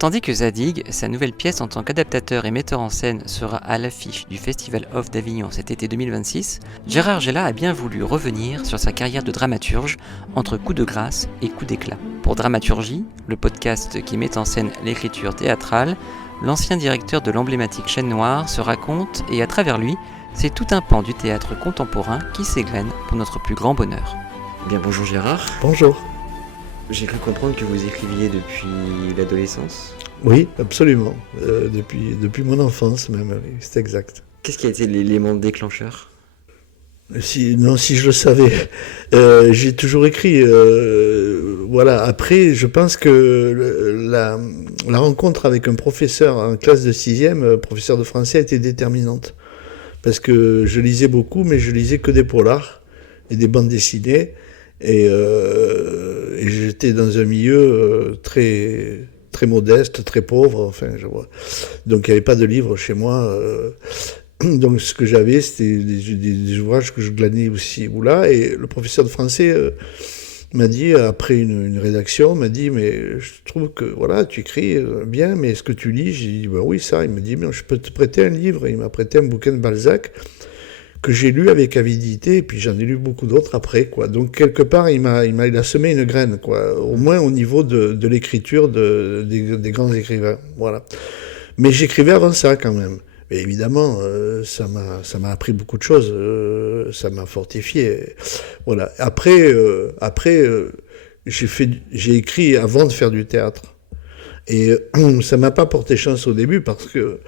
Tandis que Zadig, sa nouvelle pièce en tant qu'adaptateur et metteur en scène, sera à l'affiche du Festival Off d'Avignon cet été 2026, Gérard Gela a bien voulu revenir sur sa carrière de dramaturge entre coups de grâce et coups d'éclat. Pour Dramaturgie, le podcast qui met en scène l'écriture théâtrale, l'ancien directeur de l'emblématique Chaîne Noire se raconte et à travers lui, c'est tout un pan du théâtre contemporain qui s'égrène pour notre plus grand bonheur. Bien, bonjour Gérard. Bonjour. J'ai cru comprendre que vous écriviez depuis l'adolescence. Oui, absolument. Depuis mon enfance même, oui, c'est exact. Qu'est-ce qui a été l'élément déclencheur ? Si je le savais. J'ai toujours écrit. Voilà. Après, je pense que la rencontre avec un professeur en classe de 6e, professeur de français, a été déterminante. Parce que je lisais beaucoup, mais je lisais que des polars et des bandes dessinées. Et j'étais dans un milieu très très modeste, très pauvre, enfin, je vois. Donc il n'y avait pas de livres chez moi. Donc ce que j'avais, c'était des ouvrages que je glanais aussi ou là. Et le professeur de français m'a dit, après une rédaction, m'a dit, mais je trouve que voilà, tu écris bien, mais est-ce que tu lis ? J'ai dit, ben oui, ça. Il me dit, mais je peux te prêter un livre. Et il m'a prêté un bouquin de Balzac que j'ai lu avec avidité, et puis j'en ai lu beaucoup d'autres après, quoi. Donc quelque part, il a semé une graine, quoi. Au moins au niveau de l'écriture des grands écrivains, voilà. Mais j'écrivais avant ça quand même. Mais évidemment, ça m'a appris beaucoup de choses, ça m'a fortifié, voilà. Après, j'ai écrit avant de faire du théâtre, et ça m'a pas porté chance au début parce que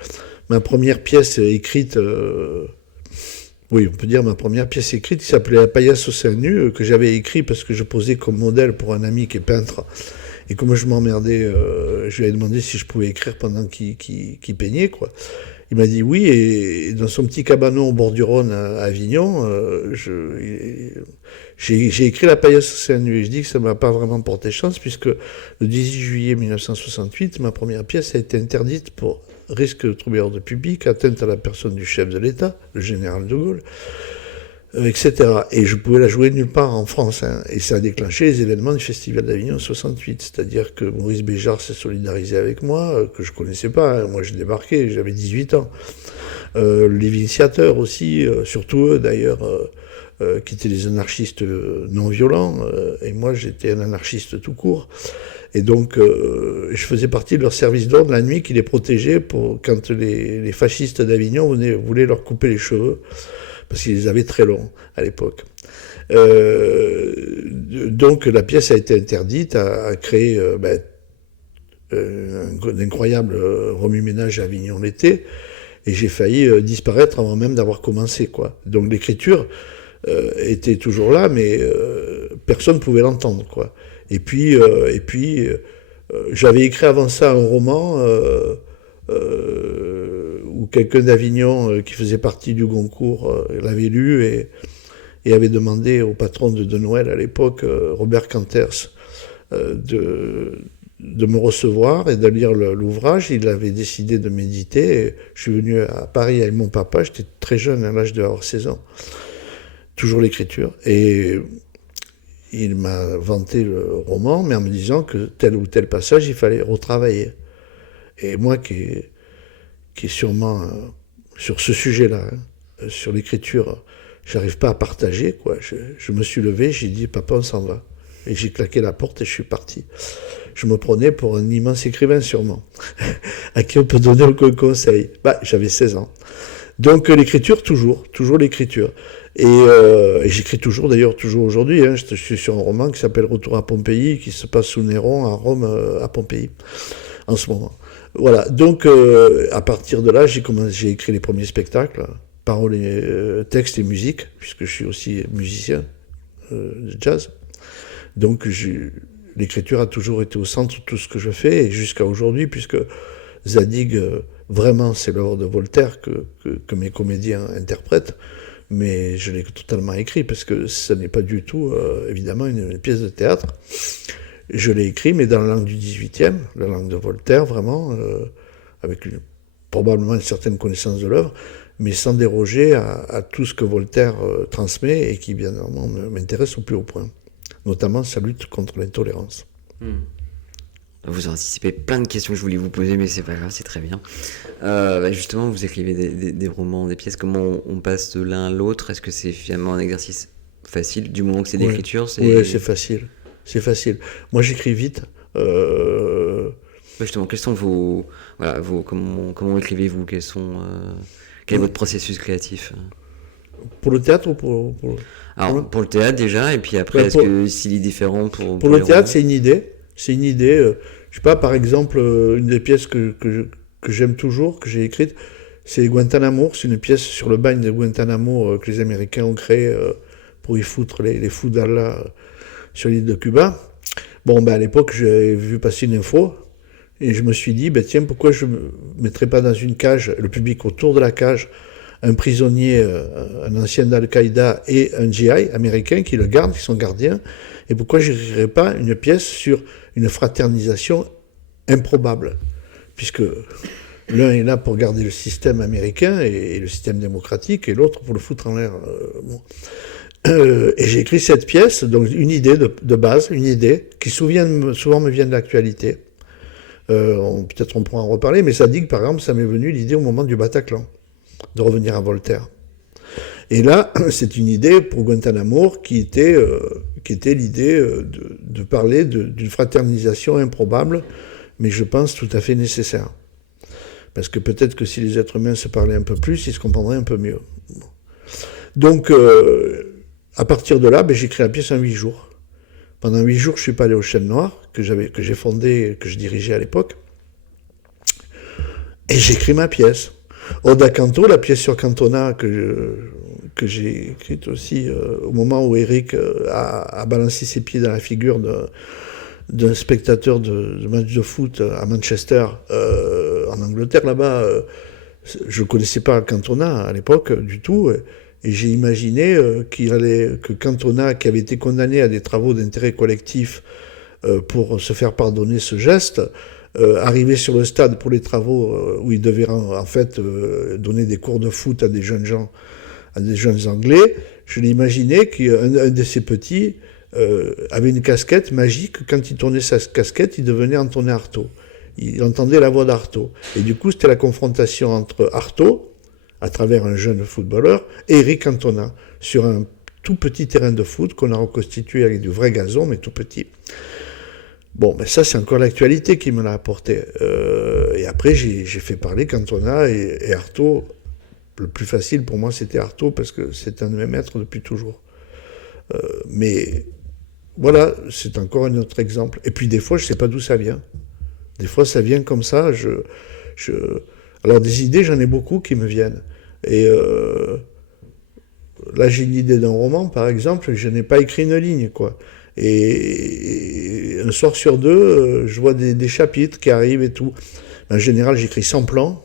ma première pièce écrite. Oui, on peut dire ma première pièce écrite qui s'appelait La paillasse au sein nu, que j'avais écrit parce que je posais comme modèle pour un ami qui est peintre. Et comme je m'emmerdais, je lui ai demandé si je pouvais écrire pendant qu'il peignait, quoi. Il m'a dit oui, et dans son petit cabanon au bord du Rhône à Avignon, j'ai écrit La paillasse au sein nu. Et je dis que ça ne m'a pas vraiment porté chance, puisque le 18 juillet 1968, ma première pièce a été interdite pour risque de trouble d'ordre public, atteinte à la personne du chef de l'État, le général de Gaulle, etc. Et je pouvais la jouer nulle part en France. Hein. Et ça a déclenché les événements du Festival d'Avignon 68. C'est-à-dire que Maurice Béjart s'est solidarisé avec moi, que je ne connaissais pas. Hein. Moi, j'ai débarqué, j'avais 18 ans. Les initiateurs aussi, surtout eux d'ailleurs, qui étaient des anarchistes non violents. Et moi, j'étais un anarchiste tout court. Et donc, je faisais partie de leur service d'ordre la nuit qui les protégeait pour quand les fascistes d'Avignon voulaient leur couper les cheveux, parce qu'ils les avaient très longs à l'époque. Donc, la pièce a été interdite, a créé un incroyable remue-ménage à Avignon l'été, et j'ai failli disparaître avant même d'avoir commencé, quoi. Donc, l'écriture était toujours là, mais personne ne pouvait l'entendre, quoi. Et puis, j'avais écrit avant ça un roman où quelqu'un d'Avignon qui faisait partie du Goncourt l'avait lu et avait demandé au patron de Noël à l'époque, Robert Canters, de me recevoir et de lire l'ouvrage. Il avait décidé de méditer. Et je suis venu à Paris avec mon papa, j'étais très jeune, à l'âge d'avoir 16 ans. Toujours l'écriture. Et il m'a vanté le roman, mais en me disant que tel ou tel passage, il fallait retravailler. Et moi, qui est sûrement sur ce sujet-là, hein, sur l'écriture, j'arrive pas à partager, quoi. Je me suis levé, j'ai dit, papa, on s'en va. Et j'ai claqué la porte et je suis parti. Je me prenais pour un immense écrivain, sûrement, à qui on peut donner aucun conseil. J'avais 16 ans. Donc l'écriture, toujours l'écriture. Et j'écris toujours aujourd'hui. Hein, je suis sur un roman qui s'appelle Retour à Pompéi, qui se passe sous Néron à Rome, à Pompéi, en ce moment. Voilà. Donc à partir de là, j'ai écrit les premiers spectacles, paroles, textes et musique, puisque je suis aussi musicien de jazz. Donc l'écriture a toujours été au centre de tout ce que je fais, et jusqu'à aujourd'hui, puisque Zadig, vraiment, c'est l'œuvre de Voltaire que mes comédiens interprètent. Mais je l'ai totalement écrit, parce que ce n'est pas du tout, évidemment, une pièce de théâtre. Je l'ai écrit, mais dans la langue du 18e, la langue de Voltaire, vraiment, avec probablement une certaine connaissance de l'œuvre, mais sans déroger à tout ce que Voltaire transmet, et qui, bien évidemment, m'intéresse au plus haut point. Notamment sa lutte contre l'intolérance. Vous anticipez plein de questions que je voulais vous poser, mais c'est pas grave, c'est très bien. Justement, vous écrivez des romans, des pièces. Comment on passe de l'un à l'autre? Est-ce que c'est finalement un exercice facile du moment que c'est d'écriture? Oui, c'est facile. C'est facile. Moi, j'écris vite. Justement, quels sont comment écrivez-vous? Quel est votre processus créatif? Pour le théâtre ou Alors, pour le théâtre déjà, et puis après, est-ce que s'il est différent pour le les théâtre, romans? c'est une idée. C'est une idée. Je sais pas, par exemple, une des pièces que j'aime toujours, que j'ai écrite, c'est Guantanamo. C'est une pièce sur le bagne de Guantanamo que les Américains ont créé pour y foutre les fous d'Allah sur l'île de Cuba. Bon, à l'époque, j'ai vu passer une info et je me suis dit, tiens, pourquoi je ne mettrais pas dans une cage, le public autour de la cage, un prisonnier, un ancien d'Al-Qaïda et un GI américain qui le gardent, qui sont gardiens, et pourquoi je n'écrirais pas une pièce sur une fraternisation improbable, puisque l'un est là pour garder le système américain et le système démocratique, et l'autre pour le foutre en l'air. Et j'ai écrit cette pièce, donc une idée de base, une idée qui souvent me vient de l'actualité. Peut-être on pourra en reparler, mais ça dit que par exemple, ça m'est venu l'idée au moment du Bataclan, de revenir à Voltaire. Et là, c'est une idée pour Guantanamo qui était l'idée de parler d'une fraternisation improbable, mais je pense tout à fait nécessaire. Parce que peut-être que si les êtres humains se parlaient un peu plus, ils se comprendraient un peu mieux. Donc, à partir de là, j'ai créé la pièce en 8 jours. Pendant 8 jours, je suis pas allé au Chêne Noir, que j'ai fondé, que je dirigeais à l'époque. Et j'écris ma pièce. Oda Canto, la pièce sur Cantona que j'ai écrite aussi au moment où Eric a balancé ses pieds dans la figure d'un spectateur de match de foot à Manchester, en Angleterre, là-bas. Je ne connaissais pas Cantona à l'époque du tout, et j'ai imaginé que Cantona, qui avait été condamné à des travaux d'intérêt collectif pour se faire pardonner ce geste, arrivé sur le stade pour les travaux où il devait en fait donner des cours de foot à des jeunes gens, à des jeunes Anglais, je l'ai imaginé qu'un de ces petits avait une casquette magique. Quand il tournait sa casquette, il devenait Antonin Artaud. Il entendait la voix d'Artaud. Et du coup, c'était la confrontation entre Artaud, à travers un jeune footballeur, et Eric Cantona, sur un tout petit terrain de foot qu'on a reconstitué avec du vrai gazon, mais tout petit. Bon, ça, c'est encore l'actualité qui me l'a apporté. Et après, j'ai fait parler Cantona et Artaud. Le plus facile pour moi, c'était Artaud, parce que c'est un de mes maîtres depuis toujours. Mais voilà, c'est encore un autre exemple. Et puis des fois, je ne sais pas d'où ça vient. Des fois, ça vient comme ça. Alors, des idées, j'en ai beaucoup qui me viennent. Et là, j'ai une idée d'un roman, par exemple, je n'ai pas écrit une ligne, quoi. Et un soir sur deux, je vois des chapitres qui arrivent et tout. En général, j'écris sans plan,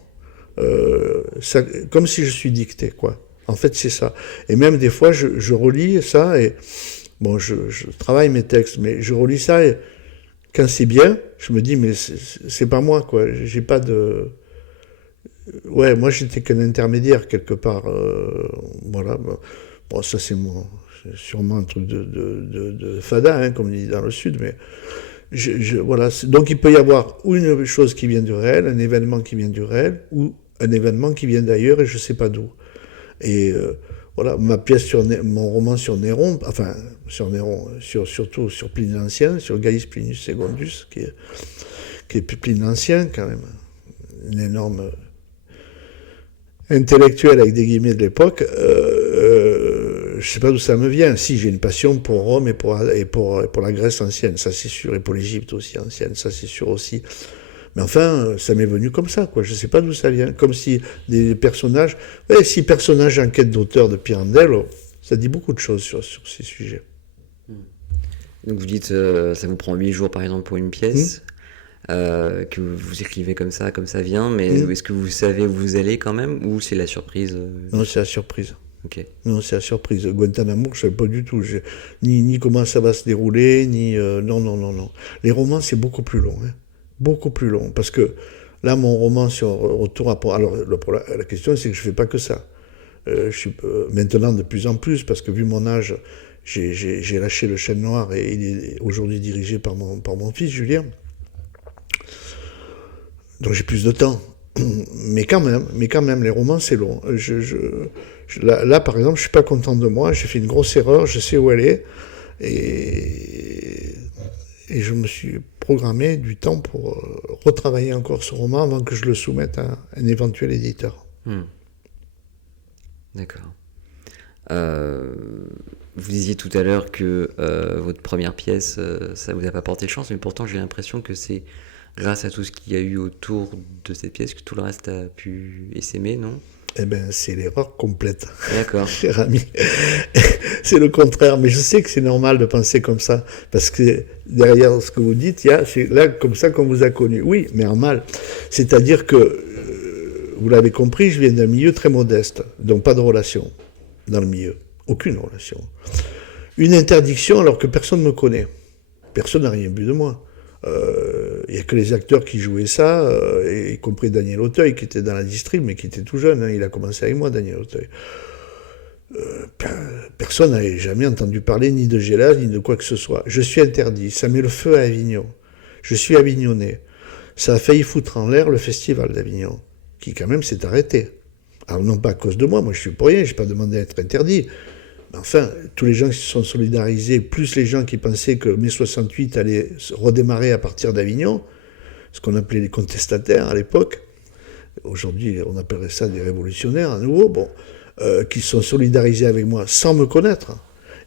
comme si je suis dicté, quoi. En fait, c'est ça. Et même des fois, je relis ça, et bon, je travaille mes textes, mais je relis ça, et quand c'est bien, je me dis, mais c'est pas moi, quoi. J'ai pas de... Ouais, moi, j'étais qu'un intermédiaire, quelque part. Voilà. Bon, ça, c'est sûrement un truc de fada, hein, comme on dit dans le Sud, mais voilà. Donc, il peut y avoir ou une chose qui vient du réel, un événement qui vient du réel, ou un événement qui vient d'ailleurs, et je sais pas d'où. Et voilà, mon roman sur Néron, enfin, sur Néron, surtout sur Pline l'Ancien, sur Gaius Plinius Secundus, qui est Pline l'Ancien, quand même, une énorme intellectuel avec des guillemets de l'époque, je sais pas d'où ça me vient. Si, j'ai une passion pour Rome et pour la Grèce ancienne, ça c'est sûr, et pour l'Égypte aussi ancienne, ça c'est sûr aussi. Mais enfin, ça m'est venu comme ça, quoi. Je sais pas d'où ça vient. Comme si des personnages... Ouais, 6 personnages en quête d'auteur de Pirandello, ça dit beaucoup de choses sur ces sujets. Donc vous dites, ça vous prend 8 jours par exemple pour une pièce, que vous écrivez comme ça vient, mais est-ce que vous savez où vous allez quand même, ou c'est la surprise Non, c'est la surprise. Ok. Non, c'est la surprise. Guantanamo, je ne sais pas du tout. Ni comment ça va se dérouler, ni... Non. Les romans, c'est beaucoup plus long. Hein. Beaucoup plus long. Parce que là, mon roman sur Retour à... Alors, la question, c'est que je ne fais pas que ça. Je suis maintenant de plus en plus, parce que vu mon âge, j'ai lâché le Chêne Noir et il est aujourd'hui dirigé par mon fils, Julien. Donc j'ai plus de temps. Mais quand même, les romans, c'est long. Là, par exemple, je suis pas content de moi. J'ai fait une grosse erreur. Je sais où elle est. Et je me suis programmé du temps pour retravailler encore ce roman avant que je le soumette à un éventuel éditeur. D'accord. Vous disiez tout à l'heure que votre première pièce, ça vous a pas porté de chance, mais pourtant j'ai l'impression que c'est grâce à tout ce qu'il y a eu autour de cette pièce que tout le reste a pu essaimer, non? Eh bien, c'est l'erreur complète. D'accord. Cher ami. C'est le contraire, mais je sais que c'est normal de penser comme ça, parce que derrière ce que vous dites, c'est là comme ça qu'on vous a connu. Oui, mais en mal. C'est-à-dire que, vous l'avez compris, je viens d'un milieu très modeste, donc pas de relation dans le milieu. Aucune relation. Une interdiction alors que personne ne me connaît. Personne n'a rien vu de moi. Il n'y a que les acteurs qui jouaient ça, y compris Daniel Auteuil, qui était dans la distrib, mais qui était tout jeune. Il a commencé avec moi, Daniel Auteuil. Personne n'avait jamais entendu parler ni de Gélas, ni de quoi que ce soit. Je suis interdit. Ça met le feu à Avignon. Je suis avignonnais. Ça a failli foutre en l'air le festival d'Avignon, qui quand même s'est arrêté. Alors non pas à cause de moi je suis pour rien, je n'ai pas demandé à être interdit. Mais enfin, tous les gens qui se sont solidarisés, plus les gens qui pensaient que mai 68 allait redémarrer à partir d'Avignon, ce qu'on appelait les contestataires à l'époque, aujourd'hui on appellerait ça des révolutionnaires à nouveau, qui se sont solidarisés avec moi sans me connaître,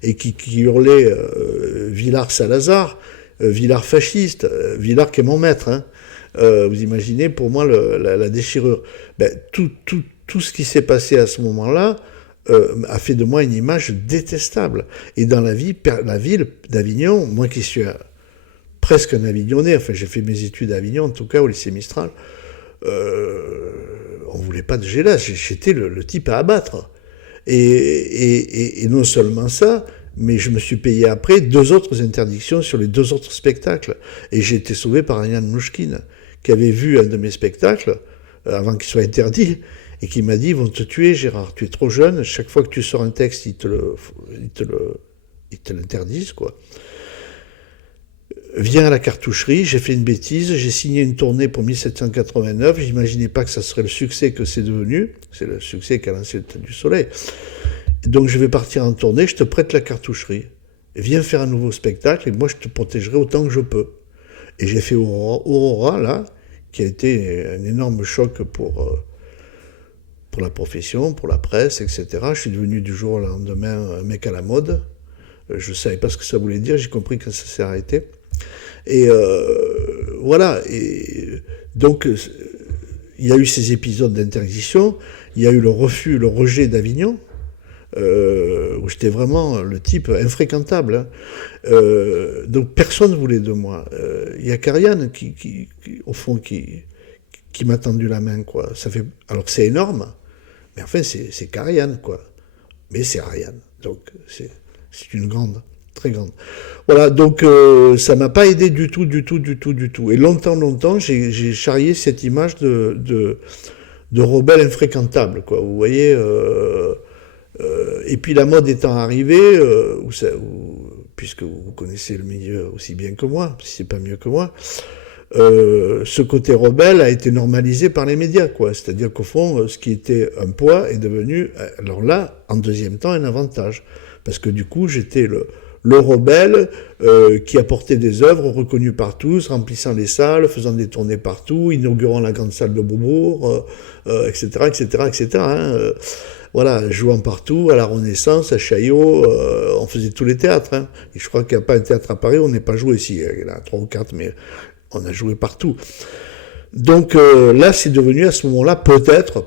et qui hurlaient Villars-Salazar, Villars fasciste, Villars qui est mon maître. Vous imaginez pour moi la déchirure. Tout ce qui s'est passé à ce moment-là a fait de moi une image détestable. Et dans la ville d'Avignon, moi qui suis presque un Avignonnais, enfin j'ai fait mes études à Avignon, en tout cas au lycée Mistral, on ne voulait pas de Gélas, j'étais le type à abattre. Et non seulement ça, mais je me suis payé après 2 autres interdictions sur les 2 autres spectacles. Et j'ai été sauvé par Ariane Mouchkine, qui avait vu un de mes spectacles, avant qu'il soit interdit, et qui m'a dit, ils vont te tuer Gérard, tu es trop jeune, chaque fois que tu sors un texte, ils te l'interdisent, quoi. Viens à la cartoucherie, j'ai fait une bêtise, j'ai signé une tournée pour 1789, j'imaginais pas que ça serait le succès que c'est devenu, c'est le succès qu'a lancé le Tête du Soleil. Donc je vais partir en tournée, je te prête la cartoucherie, viens faire un nouveau spectacle et moi je te protégerai autant que je peux. Et j'ai fait Aurora, là, qui a été un énorme choc pour la profession, pour la presse, etc. Je suis devenu du jour au lendemain un mec à la mode. Je ne savais pas ce que ça voulait dire, j'ai compris que ça s'est arrêté. Et voilà. Et donc, il y a eu ces épisodes d'interdiction, il y a eu le rejet d'Avignon, où j'étais vraiment le type infréquentable. Donc personne ne voulait de moi. Il y a qu'Ariane qui, au fond, qui m'a tendu la main, quoi. Alors que c'est énorme, mais enfin c'est qu'Ariane, quoi. Mais c'est Ariane, donc c'est une grande, très grande. Voilà, donc ça m'a pas aidé du tout. Et longtemps, j'ai charrié cette image de rebelle infréquentable, quoi. Vous voyez. Et puis la mode étant arrivée, puisque vous connaissez le milieu aussi bien que moi, si c'est pas mieux que moi, ce côté rebelle a été normalisé par les médias, quoi. C'est-à-dire qu'au fond, ce qui était un poids est devenu, alors là, en deuxième temps, un avantage. Parce que du coup, j'étais le rebelle qui apportait des œuvres reconnues par tous, remplissant les salles, faisant des tournées partout, inaugurant la grande salle de Beaubourg, etc. Voilà, jouant partout, à la Renaissance, à Chaillot, on faisait tous les théâtres. Hein. Et je crois qu'il n'y a pas un théâtre à Paris, on n'est pas joué ici. Il y en a 3 ou 4, mais on a joué partout. Donc là, c'est devenu à ce moment-là, peut-être,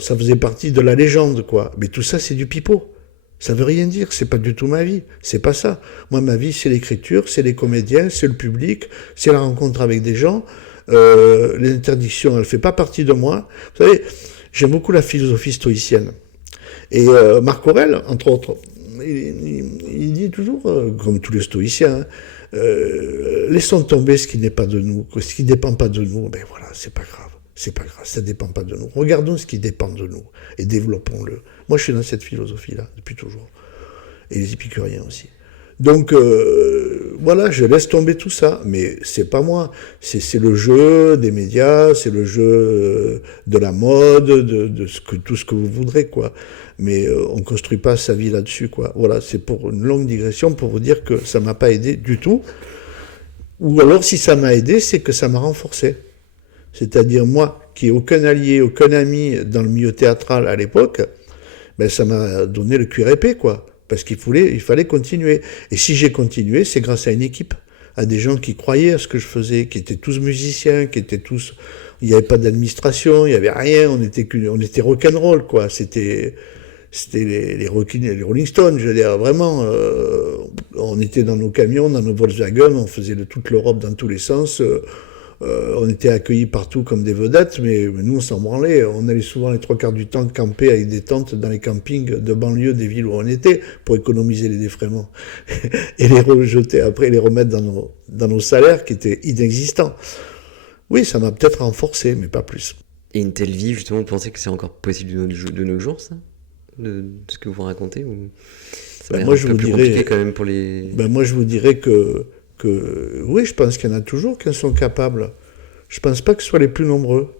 ça faisait partie de la légende, quoi. Mais tout ça, c'est du pipeau. Ça veut rien dire, c'est pas du tout ma vie, c'est pas ça. Moi, ma vie, c'est l'écriture, c'est les comédiens, c'est le public, c'est la rencontre avec des gens. L'interdiction, elle fait pas partie de moi. Vous savez, j'aime beaucoup la philosophie stoïcienne. Et Marc Aurèle, entre autres, il dit toujours, comme tous les stoïciens, laissons tomber ce qui n'est pas de nous, ce qui ne dépend pas de nous. Ben voilà, c'est pas grave, ça ne dépend pas de nous. Regardons ce qui dépend de nous et développons-le. Moi, je suis dans cette philosophie-là depuis toujours, et les épicuriens aussi. Donc voilà, je laisse tomber tout ça, mais c'est pas moi, c'est le jeu des médias, c'est le jeu de la mode, de tout ce que vous voudrez, quoi. Mais on construit pas sa vie là-dessus, quoi. Voilà, c'est pour une longue digression pour vous dire que ça m'a pas aidé du tout. Ou alors si ça m'a aidé, c'est que ça m'a renforcé. C'est-à-dire moi, qui ai aucun allié, aucun ami dans le milieu théâtral à l'époque, ben ça m'a donné le cuir épais, quoi. Parce il fallait continuer. Et si j'ai continué, c'est grâce à une équipe, à des gens qui croyaient à ce que je faisais, qui étaient tous musiciens, qui étaient tous... Il n'y avait pas d'administration, il n'y avait rien, on était rock'n'roll, quoi. C'était les Rolling Stones, je veux dire, vraiment. On était dans nos camions, dans nos Volkswagen, on faisait de toute l'Europe dans tous les sens. On était accueillis partout comme des vedettes, mais nous on s'en branlait. On allait souvent les 3 quarts du temps camper avec des tentes dans les campings de banlieue des villes où on était pour économiser les défraiements et les rejeter après, les remettre dans nos salaires qui étaient inexistants. Oui, ça m'a peut-être renforcé, mais pas plus. Et une telle vie, justement, vous pensez que c'est encore possible de nos jours, ça, de ce que vous racontez, ou ça moi, je vous plus dirais, compliqué quand même pour les... moi, je vous dirais que oui, je pense qu'il y en a toujours qui en sont capables. Je pense pas que ce soit les plus nombreux.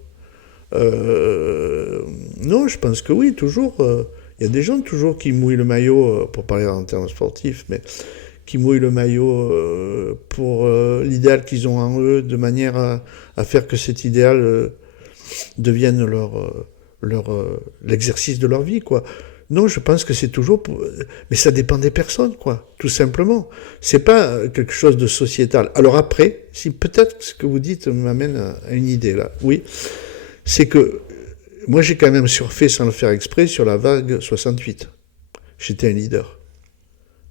Non, je pense que oui, toujours. Il y a des gens toujours qui mouillent le maillot, pour parler en termes sportifs, mais qui mouillent le maillot pour l'idéal qu'ils ont en eux, de manière à faire que cet idéal devienne l'exercice de leur vie, quoi. Non, je pense que c'est toujours... Mais ça dépend des personnes, quoi, tout simplement. C'est pas quelque chose de sociétal. Alors après, si peut-être ce que vous dites m'amène à une idée, là. Oui, c'est que moi, j'ai quand même surfé, sans le faire exprès, sur la vague 68. J'étais un leader.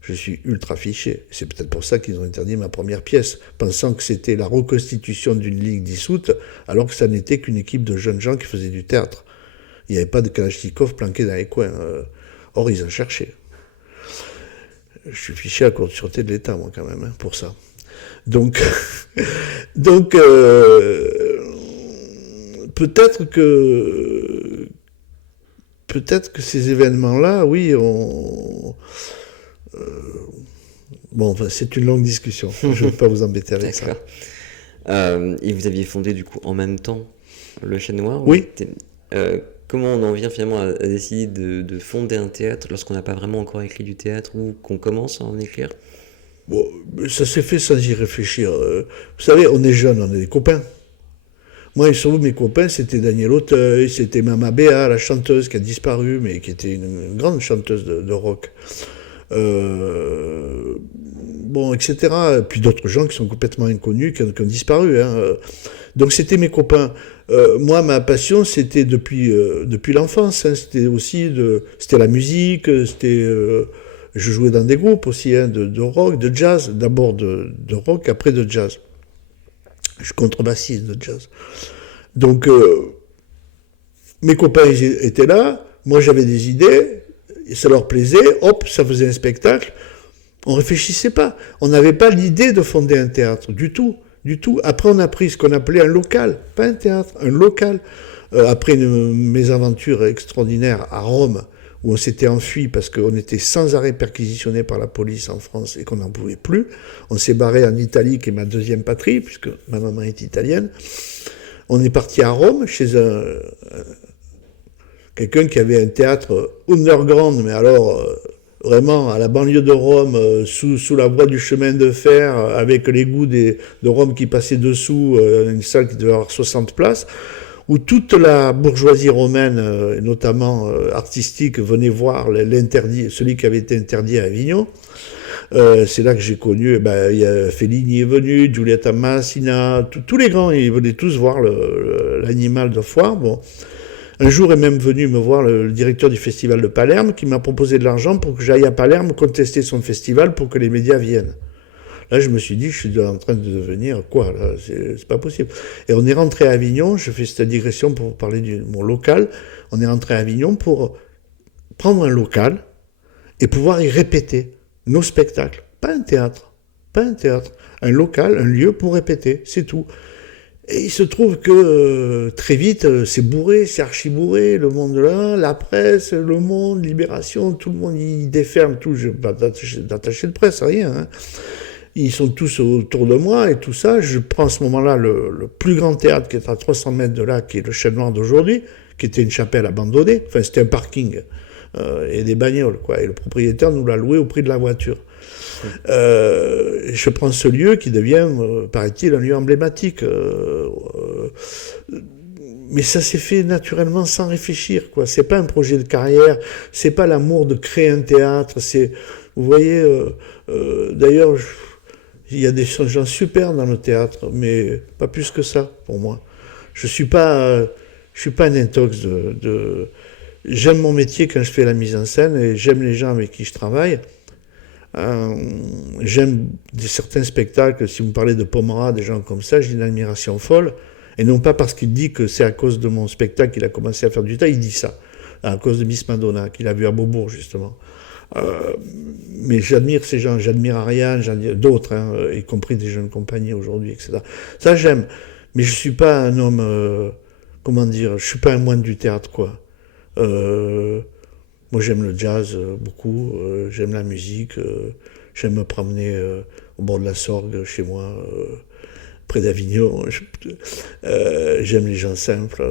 Je suis ultra fiché. C'est peut-être pour ça qu'ils ont interdit ma première pièce, pensant que c'était la reconstitution d'une ligue dissoute, alors que ça n'était qu'une équipe de jeunes gens qui faisaient du théâtre. Il n'y avait pas de Kalachnikov planqué dans les coins. Or, ils en cherchaient. Je suis fiché à la Cour de sûreté de l'État, moi, quand même, pour ça. Donc peut-être que ces événements-là, oui, bon, enfin, c'est une longue discussion. Je ne vais pas vous embêter avec ça. Et vous aviez fondé, du coup, en même temps, le Chêne Noir? Oui. Comment on en vient finalement à décider de fonder un théâtre lorsqu'on n'a pas vraiment encore écrit du théâtre ou qu'on commence à en écrire? Bon, ça s'est fait sans y réfléchir. Vous savez, on est jeunes, on est des copains. Moi, et surtout mes copains, c'était Daniel Auteuil, c'était Mama Béa, la chanteuse qui a disparu, mais qui était une grande chanteuse de rock. Bon, etc. Puis d'autres gens qui sont complètement inconnus, qui ont disparu. Donc c'était mes copains. Moi, ma passion, c'était depuis l'enfance. C'était aussi c'était la musique. Je jouais dans des groupes aussi, de rock, de jazz. D'abord de rock, après de jazz. Je suis contrebassiste de jazz. Donc mes copains ils étaient là. Moi, j'avais des idées. Et ça leur plaisait. Hop, ça faisait un spectacle. On réfléchissait pas. On n'avait pas l'idée de fonder un théâtre du tout. Du tout. Après, on a pris ce qu'on appelait un local, pas un théâtre, un local. Après une mésaventure extraordinaire à Rome, où on s'était enfui parce qu'on était sans arrêt perquisitionné par la police en France et qu'on n'en pouvait plus. On s'est barré en Italie, qui est ma deuxième patrie, puisque ma maman est italienne. On est parti à Rome, chez quelqu'un qui avait un théâtre underground, mais alors... vraiment à la banlieue de Rome, sous la voie du chemin de fer, avec l'égout de Rome qui passait dessous, une salle qui devait avoir 60 places, où toute la bourgeoisie romaine, et notamment artistique, venait voir celui qui avait été interdit à Avignon. C'est là que j'ai connu, Fellini est venu, Giulietta Massina, tous les grands, ils venaient tous voir l'animal de foire. Bon. Un jour est même venu me voir le directeur du festival de Palerme qui m'a proposé de l'argent pour que j'aille à Palerme contester son festival pour que les médias viennent. Là, je me suis dit, je suis en train de devenir quoi là, c'est pas possible. Et on est rentré à Avignon, je fais cette digression pour parler de mon local, on est rentré à Avignon pour prendre un local et pouvoir y répéter nos spectacles. Pas un théâtre, un local, un lieu pour répéter, c'est tout. Et il se trouve que très vite, c'est bourré, c'est archi bourré, le monde là, la presse, le monde, Libération, tout le monde il déferme, tout, je pas d'attaché de presse, rien. Hein. Ils sont tous autour de moi et tout ça. Je prends à ce moment-là le plus grand théâtre qui est à 300 mètres de là, qui est le Chêne Noir d'aujourd'hui, qui était une chapelle abandonnée. Enfin, c'était un parking et des bagnoles, quoi. Et le propriétaire nous l'a loué au prix de la voiture. Je prends ce lieu qui devient, paraît-il, un lieu emblématique. Mais ça s'est fait naturellement sans réfléchir, quoi. C'est pas un projet de carrière, c'est pas l'amour de créer un théâtre. C'est, vous voyez, d'ailleurs, il y a des gens super dans le théâtre, mais pas plus que ça pour moi. Je suis pas un intox J'aime mon métier quand je fais la mise en scène et j'aime les gens avec qui je travaille. J'aime certains spectacles. Si vous me parlez de Pomera, des gens comme ça, j'ai une admiration folle. Et non pas parce qu'il dit que c'est à cause de mon spectacle qu'il a commencé à faire du théâtre, il dit ça. À cause de Miss Madonna, qu'il a vu à Beaubourg, justement. Mais j'admire ces gens, j'admire Ariane, j'admire d'autres, hein, y compris des jeunes compagnies aujourd'hui, etc. Ça, j'aime. Mais je suis pas un homme, comment dire, je suis pas un moine du théâtre, quoi. Moi, j'aime le jazz beaucoup, j'aime la musique, j'aime me promener au bord de la Sorgue, chez moi, près d'Avignon. J'aime les gens simples,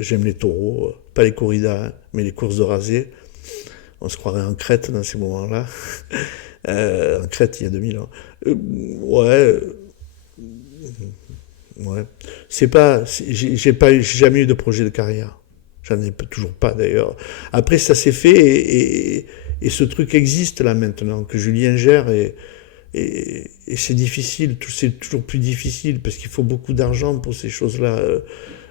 j'aime les taureaux, pas les corridas, hein, mais les courses de rasés. On se croirait en Crète dans ces moments-là. En Crète, il y a 2000 ans. Ouais. J'ai jamais eu de projet de carrière. J'en ai toujours pas, d'ailleurs. Après, ça s'est fait et ce truc existe là maintenant, que Julien gère et c'est difficile. C'est toujours plus difficile parce qu'il faut beaucoup d'argent pour ces choses-là.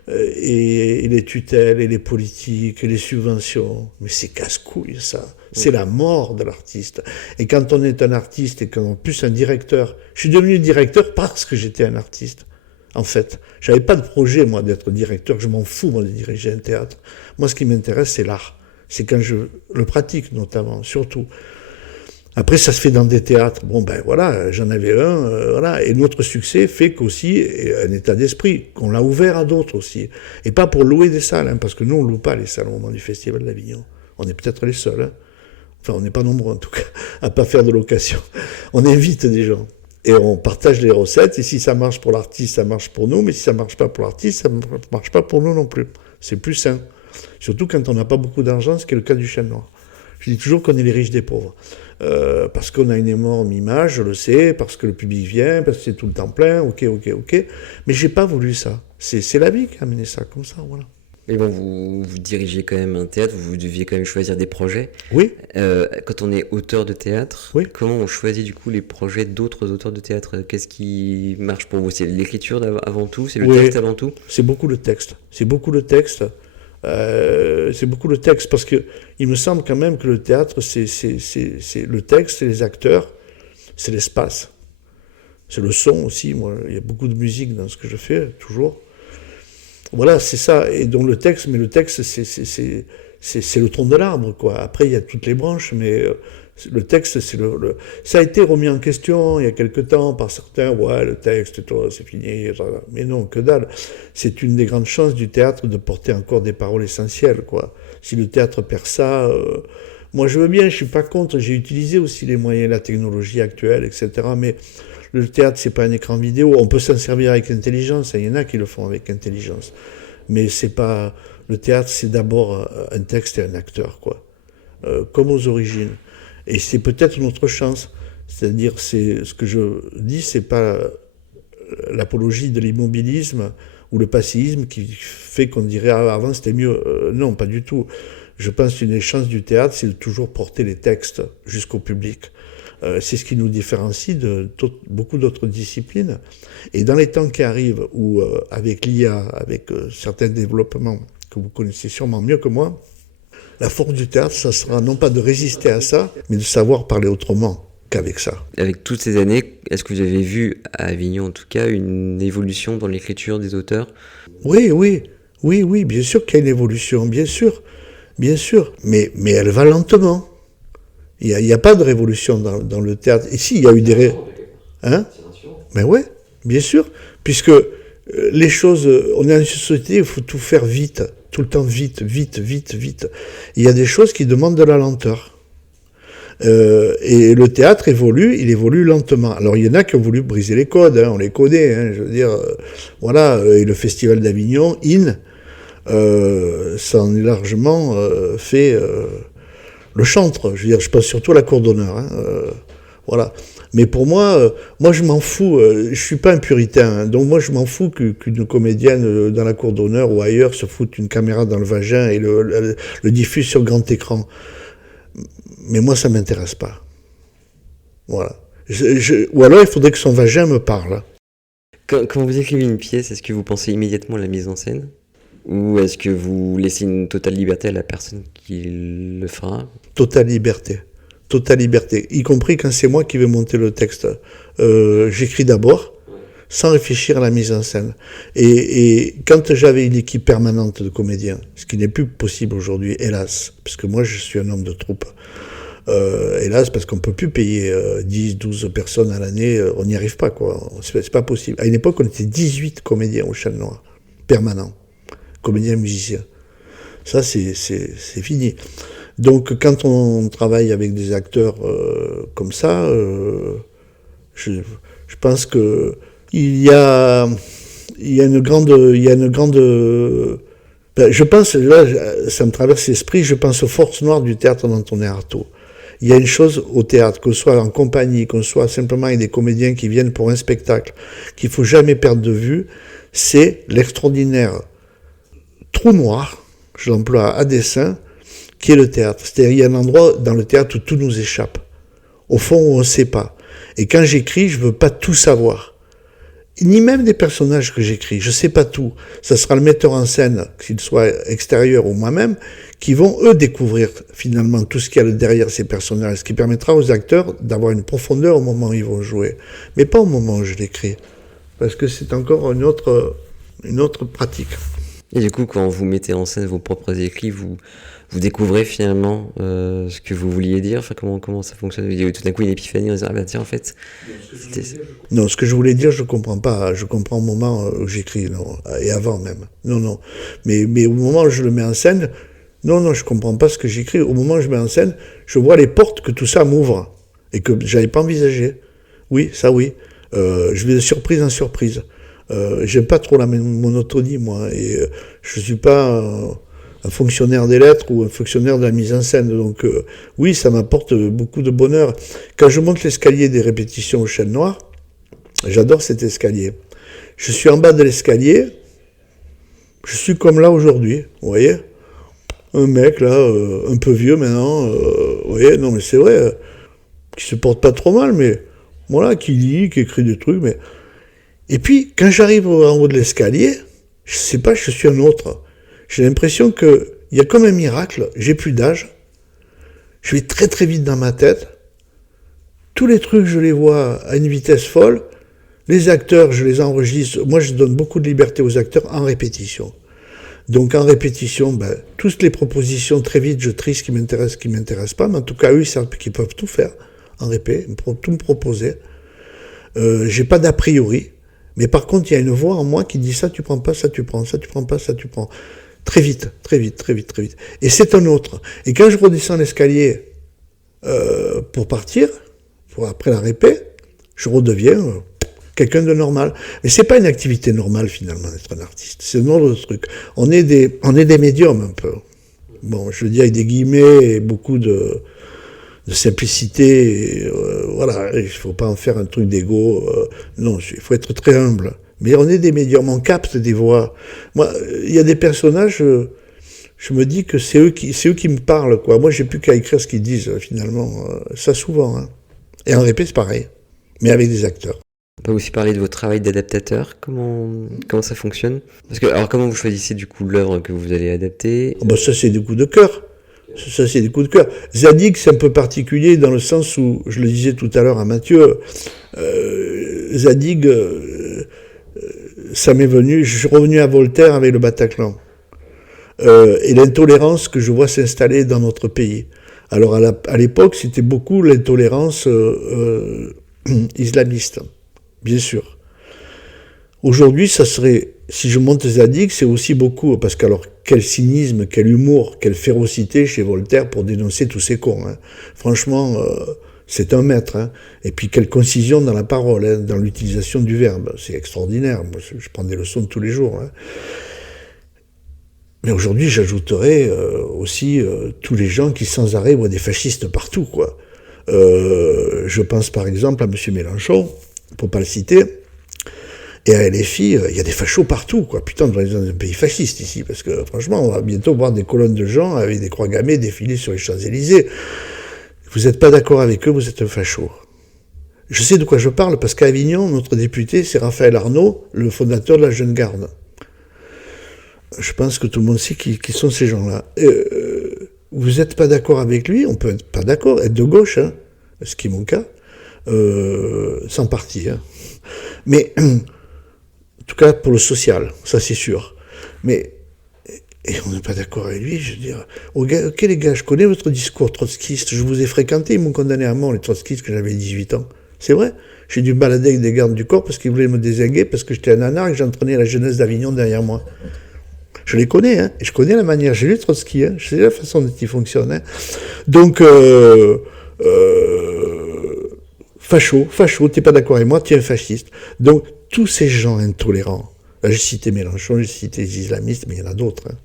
Et les tutelles, et les politiques, et les subventions. Mais c'est casse-couille, ça. C'est la mort de l'artiste. Et quand on est un artiste et qu'en plus un directeur... Je suis devenu directeur parce que j'étais un artiste, en fait. J'avais pas de projet, moi, d'être directeur. Je m'en fous, moi, de diriger un théâtre. Moi, ce qui m'intéresse, c'est l'art. C'est quand je le pratique, notamment, surtout. Après, ça se fait dans des théâtres. Bon, ben voilà, j'en avais un, voilà. Et notre succès fait qu'aussi, un état d'esprit, qu'on l'a ouvert à d'autres aussi. Et pas pour louer des salles, hein, parce que nous, on loue pas les salles au moment du Festival d'Avignon. On est peut-être les seuls, hein. Enfin, on n'est pas nombreux, en tout cas, à pas faire de location. On invite des gens. Et on partage les recettes. Et si ça marche pour l'artiste, ça marche pour nous. Mais si ça marche pas pour l'artiste, ça marche pas pour nous non plus. C'est plus sain. Surtout quand on n'a pas beaucoup d'argent, ce qui est le cas du Chêne Noir. Je dis toujours qu'on est les riches des pauvres. Parce qu'on a une énorme image, je le sais, parce que le public vient, parce que c'est tout le temps plein, ok. Mais j'ai pas voulu ça. C'est la vie qui a amené ça, comme ça, voilà. Mais bon, vous dirigez quand même un théâtre, vous deviez quand même choisir des projets. Oui. Quand on est auteur de théâtre, oui. Comment on choisit du coup les projets d'autres auteurs de théâtre? Qu'est-ce qui marche pour vous? C'est l'écriture avant tout? C'est le texte avant tout? C'est beaucoup le texte. C'est beaucoup le texte parce que il me semble quand même que le théâtre, c'est le texte, c'est les acteurs, c'est l'espace. C'est le son aussi. Moi, il y a beaucoup de musique dans ce que je fais, toujours. Voilà, c'est ça. Et donc le texte, c'est le tronc de l'arbre, quoi. Après, il y a toutes les branches, mais le texte, ça a été remis en question il y a quelque temps par certains. Ouais, le texte, toi, c'est fini. Mais non, que dalle. C'est une des grandes chances du théâtre de porter encore des paroles essentielles, quoi. Si le théâtre perd ça, moi je veux bien, je suis pas contre. J'ai utilisé aussi les moyens, la technologie actuelle, etc. Mais le théâtre, c'est pas un écran vidéo. On peut s'en servir avec intelligence. Il y en a qui le font avec intelligence. Mais c'est pas... Le théâtre, c'est d'abord un texte et un acteur, quoi. Comme aux origines. Et c'est peut-être notre chance. C'est-à-dire, ce que je dis, c'est pas l'apologie de l'immobilisme ou le passisme qui fait qu'on dirait avant c'était mieux. Non, pas du tout. Je pense qu'une des chances du théâtre, c'est de toujours porter les textes jusqu'au public. C'est ce qui nous différencie de beaucoup d'autres disciplines. Et dans les temps qui arrivent, où avec l'IA, avec certains développements que vous connaissez sûrement mieux que moi, la force du théâtre, ça sera non pas de résister à ça, mais de savoir parler autrement qu'avec ça. Avec toutes ces années, est-ce que vous avez vu, à Avignon en tout cas, une évolution dans l'écriture des auteurs? Oui, bien sûr qu'il y a une évolution, bien sûr. Mais elle va lentement. Il n'y a pas de révolution dans le théâtre. Ici, il y a eu des... Hein? Mais ouais, bien sûr. Puisque les choses, on est dans une société, il faut tout faire vite, tout le temps vite. Il y a des choses qui demandent de la lenteur. Et le théâtre il évolue lentement. Alors il y en a qui ont voulu briser les codes, on les connaît, je veux dire, voilà, et le Festival d'Avignon, ça en est largement fait le chantre, je veux dire, je pense surtout à la cour d'honneur, voilà. Mais pour moi je m'en fous, je suis pas un puritain, donc moi je m'en fous qu'une comédienne dans la cour d'honneur ou ailleurs se foute une caméra dans le vagin et le diffuse sur grand écran. Mais moi, ça m'intéresse pas. Voilà. Ou alors, il faudrait que son vagin me parle. Quand vous écrivez une pièce, est-ce que vous pensez immédiatement à la mise en scène? Ou est-ce que vous laissez une totale liberté à la personne qui le fera? Totale liberté. Y compris quand c'est moi qui vais monter le texte. J'écris d'abord, sans réfléchir à la mise en scène. Et quand j'avais une équipe permanente de comédiens, ce qui n'est plus possible aujourd'hui, hélas, parce que moi, je suis un homme de troupe, hélas, parce qu'on peut plus payer 10, 12 personnes à l'année, on n'y arrive pas, quoi. C'est pas possible. À une époque, on était 18 comédiens au Chêne Noir, permanents, comédiens, musiciens. Ça, c'est fini. Donc, quand on travaille avec des acteurs comme ça, je pense que il y a une grande, je pense, là, ça me traverse l'esprit, je pense aux forces noires du théâtre d'Antonin Artaud. Il y a une chose au théâtre, qu'on soit en compagnie, qu'on soit simplement avec des comédiens qui viennent pour un spectacle, qu'il faut jamais perdre de vue, c'est l'extraordinaire trou noir, je l'emploie à dessein, qui est le théâtre. C'est-à-dire, il y a un endroit dans le théâtre où tout nous échappe. Au fond, où on ne sait pas. Et quand j'écris, je veux pas tout savoir. Ni même des personnages que j'écris, je sais pas tout. Ça sera le metteur en scène, qu'il soit extérieur ou moi-même, qui vont, eux, découvrir finalement tout ce qu'il y a derrière ces personnages, ce qui permettra aux acteurs d'avoir une profondeur au moment où ils vont jouer. Mais pas au moment où je l'écris. Parce que c'est encore une autre pratique. Et du coup, quand vous mettez en scène vos propres écrits, vous découvrez finalement ce que vous vouliez dire. Enfin, comment ça fonctionne? Il y a tout d'un coup une épiphanie en disant, ah ben tiens, en fait... Non, ce que je voulais dire, je comprends pas. Je comprends au moment où j'écris, non. Et avant même. Non. Mais au moment où je le mets en scène, non, je comprends pas ce que j'écris. Au moment où je mets en scène, je vois les portes que tout ça m'ouvre. Et que j'avais pas envisagé. Oui, ça oui. Je vais de surprise en surprise. J'aime pas trop la monotonie, moi. Et je suis pas un fonctionnaire des lettres ou un fonctionnaire de la mise en scène. Donc oui, ça m'apporte beaucoup de bonheur. Quand je monte l'escalier des répétitions au Chêne Noir, j'adore cet escalier. Je suis en bas de l'escalier, je suis comme là aujourd'hui, vous voyez? Un mec là, un peu vieux maintenant, vous voyez? Non mais c'est vrai, qui se porte pas trop mal, mais voilà, qui lit, qui écrit des trucs, mais... Et puis, quand j'arrive en haut de l'escalier, je sais pas, je suis un autre. J'ai l'impression que il y a comme un miracle, j'ai plus d'âge, je vais très très vite dans ma tête, tous les trucs je les vois à une vitesse folle, les acteurs je les enregistre, moi je donne beaucoup de liberté aux acteurs en répétition. Donc en répétition, toutes les propositions très vite je trie ce qui m'intéresse pas, mais en tout cas eux ils savent qu'ils peuvent tout faire en répé, tout me proposer. J'ai pas d'a priori, mais par contre il y a une voix en moi qui dit ça tu prends pas, ça tu prends, ça tu prends pas, ça tu prends. Très vite. Et c'est un autre. Et quand je redescends l'escalier pour partir, après la répé, je redeviens quelqu'un de normal. Mais c'est pas une activité normale finalement d'être un artiste. C'est un autre truc. On est des médiums un peu. Bon, je veux dire avec des guillemets et beaucoup de simplicité. Voilà, il faut pas en faire un truc d'égo. Non, il faut être très humble. Mais on est des médiums, on capte des voix. Moi, il y a des personnages, je me dis que c'est eux qui me parlent, quoi. Moi, j'ai plus qu'à écrire ce qu'ils disent, finalement. Ça, souvent, hein. Et en répé, c'est pareil. Mais avec des acteurs. On peut aussi parler de votre travail d'adaptateur. Comment ça fonctionne? Parce que, alors, comment vous choisissez, du coup, l'œuvre que vous allez adapter? Ça, c'est des coups de cœur. Zadig, c'est un peu particulier dans le sens où, je le disais tout à l'heure à Mathieu, Zadig... ça m'est venu, je suis revenu à Voltaire avec le Bataclan. Et l'intolérance que je vois s'installer dans notre pays. Alors à l'époque, c'était beaucoup l'intolérance islamiste, bien sûr. Aujourd'hui, ça serait, si je monte Zadig, c'est aussi beaucoup, parce que alors, quel cynisme, quel humour, quelle férocité chez Voltaire pour dénoncer tous ces cons. Hein. Franchement, c'est un maître. Hein. Et puis, quelle concision dans la parole, hein, dans l'utilisation du verbe. C'est extraordinaire. Moi, je prends des leçons tous les jours. Hein. Mais aujourd'hui, j'ajouterais aussi tous les gens qui sans arrêt voient des fascistes partout, quoi. Je pense par exemple à M. Mélenchon, pour pas le citer, et à LFI, il y a des fachos partout, quoi. Putain, on est dans un pays fasciste ici, parce que franchement, on va bientôt voir des colonnes de gens avec des croix gammées défiler sur les Champs-Élysées. Vous n'êtes pas d'accord avec eux, vous êtes un facho. Je sais de quoi je parle, parce qu'à Avignon, notre député, c'est Raphaël Arnaud, le fondateur de la Jeune Garde. Je pense que tout le monde sait qui sont ces gens-là. Vous n'êtes pas d'accord avec lui, on peut être pas d'accord, être de gauche, hein, ce qui est mon cas, sans parti. Hein. Mais, en tout cas, pour le social, ça c'est sûr. Mais, et on n'est pas d'accord avec lui, je veux dire, ok les gars, je connais votre discours trotskiste, je vous ai fréquenté, ils m'ont condamné à mort, les trotskistes, quand j'avais 18 ans. C'est vrai, j'ai dû balader avec des gardes du corps parce qu'ils voulaient me désinguer, parce que j'étais un anarque et que j'entraînais la jeunesse d'Avignon derrière moi. Je les connais, hein, et je connais la manière, j'ai lu Trotsky, hein, je sais la façon dont il fonctionne. Hein. Donc, facho, t'es pas d'accord avec moi, t'es un fasciste. Donc, tous ces gens intolérants, là, j'ai cité Mélenchon, j'ai cité les islamistes, mais il y en a d'autres. Hein.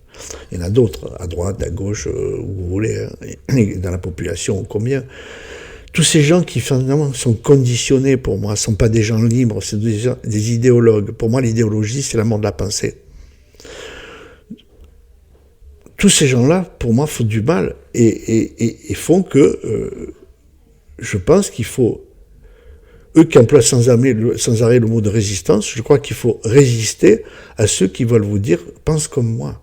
Il y en a d'autres, à droite, à gauche, où vous voulez, hein, dans la population, combien. Tous ces gens qui, finalement, sont conditionnés, pour moi, sont pas des gens libres, c'est des idéologues. Pour moi, l'idéologie, c'est la mort de la pensée. Tous ces gens-là, pour moi, font du mal et font que je pense qu'il faut, eux qui emploient sans arrêt le mot de résistance, je crois qu'il faut résister à ceux qui veulent vous dire « pense comme moi ».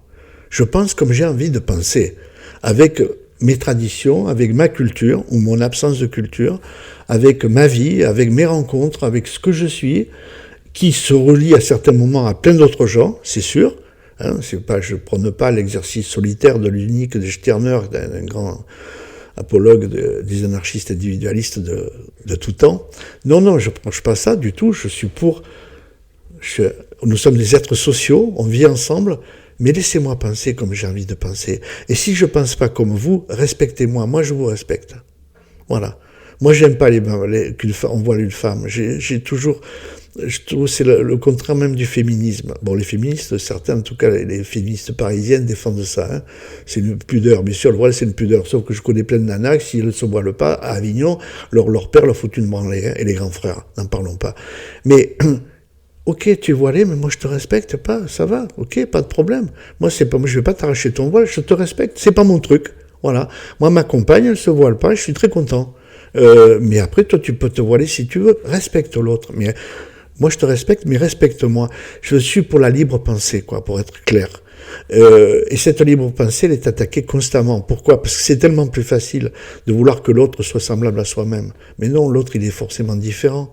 Je pense comme j'ai envie de penser, avec mes traditions, avec ma culture ou mon absence de culture, avec ma vie, avec mes rencontres, avec ce que je suis, qui se relie à certains moments à plein d'autres gens, c'est sûr. Hein, c'est pas, je ne prône pas l'exercice solitaire de l'unique de Stirner, d'un grand apologue des anarchistes individualistes de tout temps. Non, je ne prêche pas ça du tout, je suis pour... nous sommes des êtres sociaux, on vit ensemble, mais laissez-moi penser comme j'ai envie de penser. Et si je ne pense pas comme vous, respectez-moi, moi je vous respecte. Voilà. Moi j'aime pas qu'on voile une femme, j'ai toujours... Je trouve que c'est le contraire même du féminisme. Bon, les féministes, certains, en tout cas les féministes parisiennes, défendent ça. Hein. C'est une pudeur, bien sûr, le voile c'est une pudeur. Sauf que je connais plein de nanas, s'ils ne se voilent pas, à Avignon, leur père leur fout une branlée, hein, et les grands frères, n'en parlons pas. Mais, ok, tu es voilé, mais moi je te respecte pas, ça va, ok, pas de problème. Moi, je vais pas t'arracher ton voile, je te respecte, c'est pas mon truc. Voilà. Moi, ma compagne, elle se voile pas, je suis très content. Mais après, toi, tu peux te voiler si tu veux, respecte l'autre. Mais moi, je te respecte, mais respecte-moi. Je suis pour la libre pensée, quoi, pour être clair. Et cette libre pensée, elle est attaquée constamment. Pourquoi ? Parce que c'est tellement plus facile de vouloir que l'autre soit semblable à soi-même. Mais non, l'autre, il est forcément différent.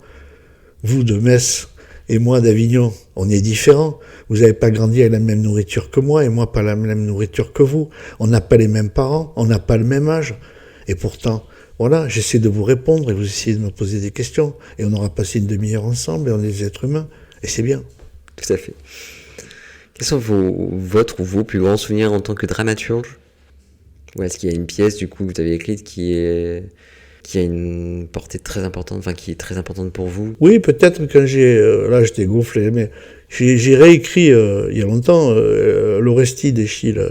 Vous, de Metz, et moi, d'Avignon, on est différents. Vous n'avez pas grandi avec la même nourriture que moi, et moi, pas la même nourriture que vous. On n'a pas les mêmes parents, on n'a pas le même âge. Et pourtant... Voilà, j'essaie de vous répondre et vous essayez de me poser des questions. Et on aura passé une demi-heure ensemble et on est des êtres humains. Et c'est bien. Tout à fait. Quels sont votre ou vos plus grands souvenirs en tant que dramaturge ? Ou est-ce qu'il y a une pièce, du coup, que vous avez écrite qui a une portée très importante, enfin qui est très importante pour vous ? Oui, peut-être quand là j'étais gonflé, mais j'ai réécrit il y a longtemps l'Orestie d'Eschyle.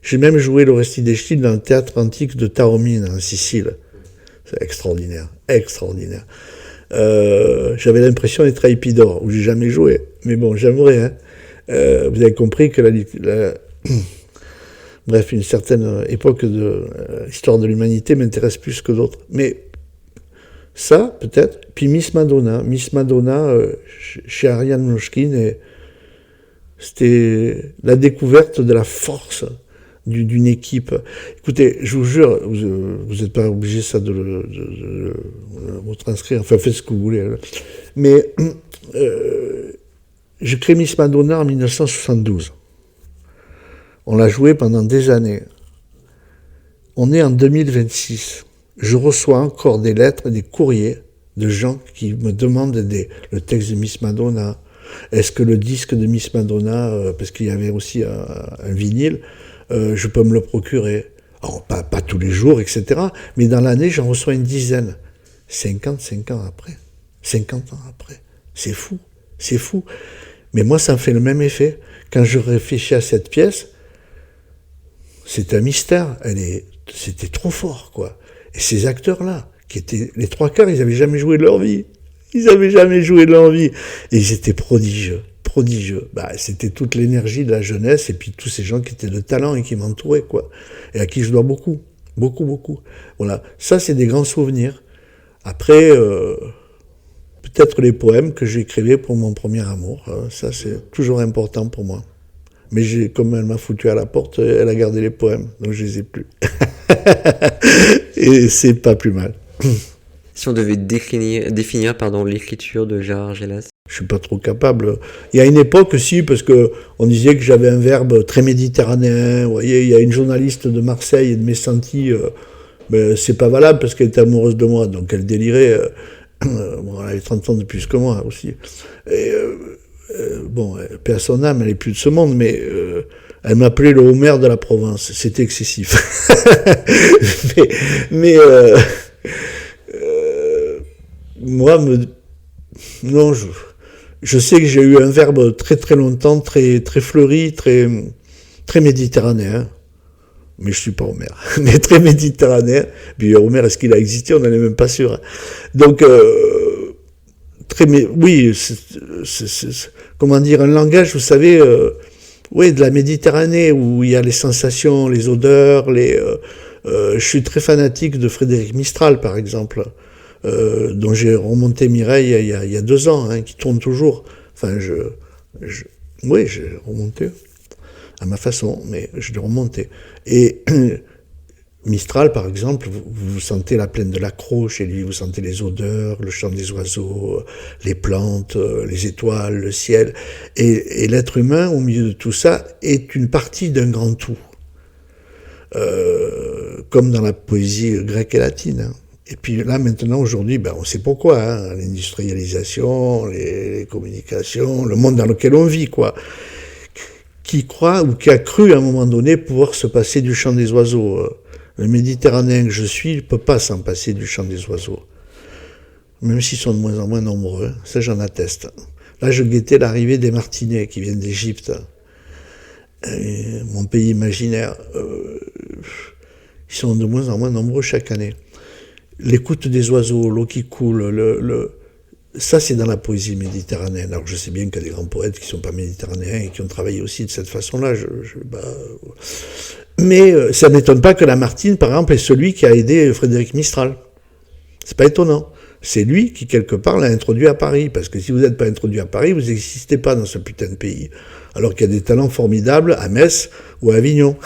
J'ai même joué l'Orestie d'Eschyle dans le théâtre antique de Taormine, en Sicile. C'est extraordinaire, extraordinaire. J'avais l'impression d'être à Épidore, où j'ai jamais joué. Mais bon, j'aimerais. Hein. Vous avez compris que bref, une certaine époque de l'histoire de l'humanité m'intéresse plus que d'autres. Mais ça, peut-être. Puis Miss Madonna, chez Ariane Mnouchkine, c'était la découverte de la force d'une équipe. Écoutez, je vous jure, vous n'êtes pas obligé ça de le retranscrire, enfin faites ce que vous voulez. Mais j'ai créé Miss Madonna en 1972. On l'a joué pendant des années. On est en 2026. Je reçois encore des lettres, des courriers de gens qui me demandent le texte de Miss Madonna, Est-ce que le disque de Miss Madonna, parce qu'il y avait aussi un vinyle, je peux me le procurer? Alors, pas tous les jours, etc. Mais dans l'année, j'en reçois une dizaine. 55 ans après. 50 ans après. C'est fou. C'est fou. Mais moi, ça me fait le même effet. Quand je réfléchis à cette pièce, c'est un mystère. C'était trop fort, quoi. Et ces acteurs-là, qui étaient les trois quarts, ils n'avaient jamais joué de leur vie. Ils n'avaient jamais joué de leur vie. Et ils étaient prodigieux. Prodigieux. C'était toute l'énergie de la jeunesse et puis tous ces gens qui étaient de talent et qui m'entouraient, quoi. Et à qui je dois beaucoup. Beaucoup, beaucoup. Voilà. Ça, c'est des grands souvenirs. Après, peut-être les poèmes que j'écrivais pour mon premier amour. Ça, c'est toujours important pour moi. Mais comme elle m'a foutu à la porte, elle a gardé les poèmes. Donc, je les ai plus. Et c'est pas plus mal. Si on devait définir l'écriture de Gérard Gélas? Je suis pas trop capable. Il y a une époque aussi, parce que on disait que j'avais un verbe très méditerranéen. Vous voyez, il y a une journaliste de Marseille et de Messanti, mais c'est pas valable parce qu'elle était amoureuse de moi, donc elle délirait. Bon, elle avait 30 ans de plus que moi aussi. Et, bon, paix à son âme, elle est plus de ce monde, mais elle m'appelait le Homer de la Provence. C'était excessif. mais moi, non, je sais que j'ai eu un verbe très très longtemps, très très fleuri, très très méditerranéen. Mais je suis pas Homer, mais très méditerranéen. Puis Homer, est-ce qu'il a existé? On n'en est même pas sûr. Donc oui, comment dire, un langage, vous savez, oui, de la Méditerranée où il y a les sensations, les odeurs, je suis très fanatique de Frédéric Mistral, par exemple. Dont j'ai remonté Mireille il y a 2 ans, hein, qui tourne toujours. Enfin, oui, j'ai remonté à ma façon, mais je l'ai remonté. Et Mistral, par exemple, vous sentez la plaine de l'Accro chez lui, vous sentez les odeurs, le chant des oiseaux, les plantes, les étoiles, le ciel. Et l'être humain, au milieu de tout ça, est une partie d'un grand tout. Comme dans la poésie grecque et latine, hein. Et puis là, maintenant, aujourd'hui, on sait pourquoi, hein, l'industrialisation, les communications, le monde dans lequel on vit, quoi. Qui croit ou qui a cru à un moment donné pouvoir se passer du chant des oiseaux. Le Méditerranéen que je suis ne peut pas s'en passer du chant des oiseaux. Même s'ils sont de moins en moins nombreux, ça j'en atteste. Là, je guettais l'arrivée des Martinais qui viennent d'Égypte. Mon pays imaginaire. Ils sont de moins en moins nombreux chaque année. L'écoute des oiseaux, l'eau qui coule, ça c'est dans la poésie méditerranéenne. Alors je sais bien qu'il y a des grands poètes qui ne sont pas méditerranéens et qui ont travaillé aussi de cette façon-là. Mais ça n'étonne pas que Lamartine, par exemple, est celui qui a aidé Frédéric Mistral. C'est pas étonnant. C'est lui qui, quelque part, l'a introduit à Paris. Parce que si vous n'êtes pas introduit à Paris, vous n'existez pas dans ce putain de pays. Alors qu'il y a des talents formidables à Metz ou à Avignon.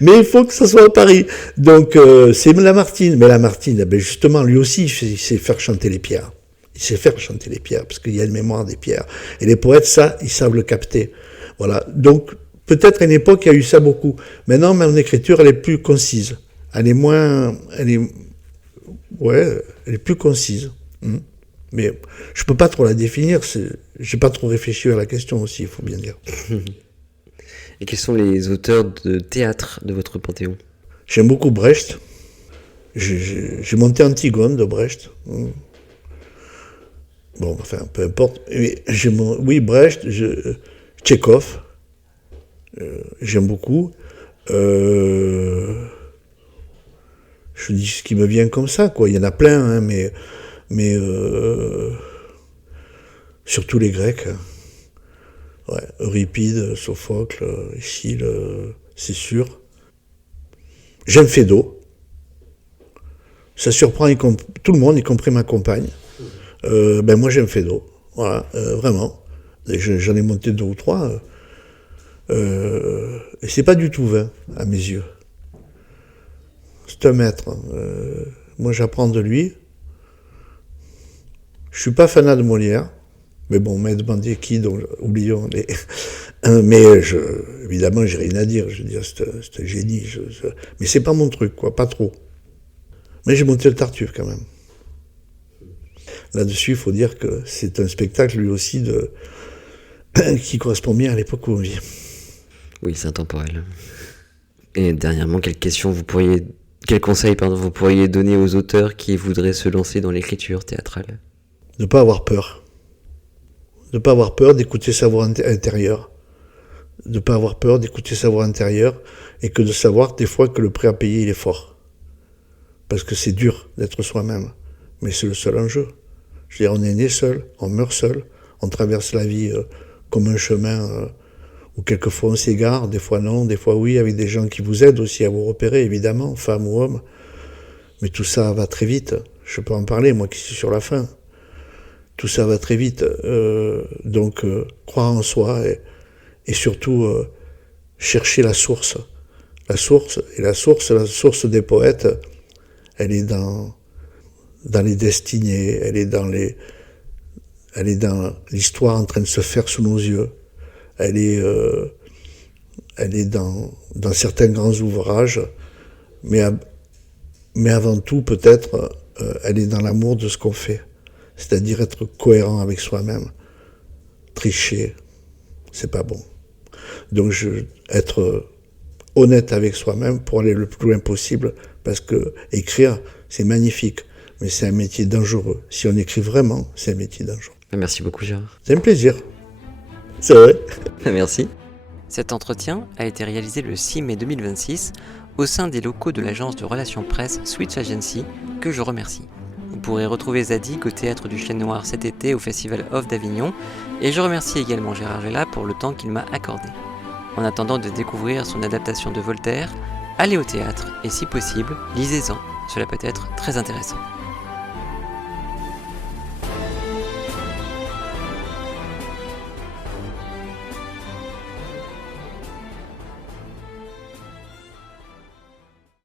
Mais il faut que ça soit à Paris. Donc c'est Lamartine. Mais Lamartine, justement, lui aussi, il sait faire chanter les pierres. Il sait faire chanter les pierres, parce qu'il y a une mémoire des pierres. Et les poètes, ça, ils savent le capter. Voilà. Donc, peut-être à une époque, il y a eu ça beaucoup. Maintenant, mon écriture, elle est plus concise. Elle est plus concise. Mais je peux pas trop la définir. J'ai pas trop réfléchi à la question aussi, il faut bien dire. Et quels sont les auteurs de théâtre de votre panthéon? J'aime beaucoup Brecht. J'ai monté Antigone de Brecht. Bon, enfin, peu importe. Oui, Brecht, Tchekhov. J'aime beaucoup. Je dis ce qui me vient comme ça, quoi. Il y en a plein, hein, mais surtout les Grecs. Ouais, Euripide, Sophocle, Échille, c'est sûr. J'aime Fédot. Ça surprend tout le monde, y compris ma compagne. Moi, j'aime Fédot. Voilà, vraiment. J'en ai monté 2 ou 3. Et c'est pas du tout vain, à mes yeux. C'est un maître. Moi, j'apprends de lui. Je suis pas fanat de Molière. Mais bon, on m'a demandé qui, donc oublions les... Mais évidemment, j'ai rien à dire. Je veux dire, c'est un génie. Mais c'est pas mon truc, quoi, pas trop. Mais j'ai monté le Tartuffe, quand même. Là-dessus, il faut dire que c'est un spectacle lui aussi qui correspond bien à l'époque où on vit. Oui, c'est intemporel. Et dernièrement, quel conseil vous pourriez donner aux auteurs qui voudraient se lancer dans l'écriture théâtrale? De ne pas avoir peur. De ne pas avoir peur d'écouter sa voix intérieure. De ne pas avoir peur d'écouter sa voix intérieure et que de savoir des fois que le prix à payer, il est fort. Parce que c'est dur d'être soi-même. Mais c'est le seul enjeu. Je veux dire, on est né seul, on meurt seul, on traverse la vie comme un chemin où quelquefois on s'égare, des fois non, des fois oui, avec des gens qui vous aident aussi à vous repérer, évidemment, femme ou homme. Mais tout ça va très vite. Je peux en parler, moi qui suis sur la fin. Tout ça va très vite. Donc, croire en soi et surtout chercher la source. La source des poètes, elle est dans les destinées, elle est dans l'histoire en train de se faire sous nos yeux. Elle est dans certains grands ouvrages, mais avant tout, peut-être, elle est dans l'amour de ce qu'on fait. C'est-à-dire être cohérent avec soi-même. Tricher, c'est pas bon. Donc, être honnête avec soi-même pour aller le plus loin possible, parce que écrire, c'est magnifique, mais c'est un métier dangereux. Si on écrit vraiment, c'est un métier dangereux. Merci beaucoup, Gérard. C'est un plaisir. C'est vrai. Merci. Cet entretien a été réalisé le 6 mai 2026 au sein des locaux de l'agence de relations presse Switch Agency, que je remercie. Vous pourrez retrouver Zadig au Théâtre du Chêne Noir cet été au Festival Off d'Avignon, et je remercie également Gérard Gela pour le temps qu'il m'a accordé. En attendant de découvrir son adaptation de Voltaire, allez au théâtre et si possible, lisez-en, cela peut être très intéressant.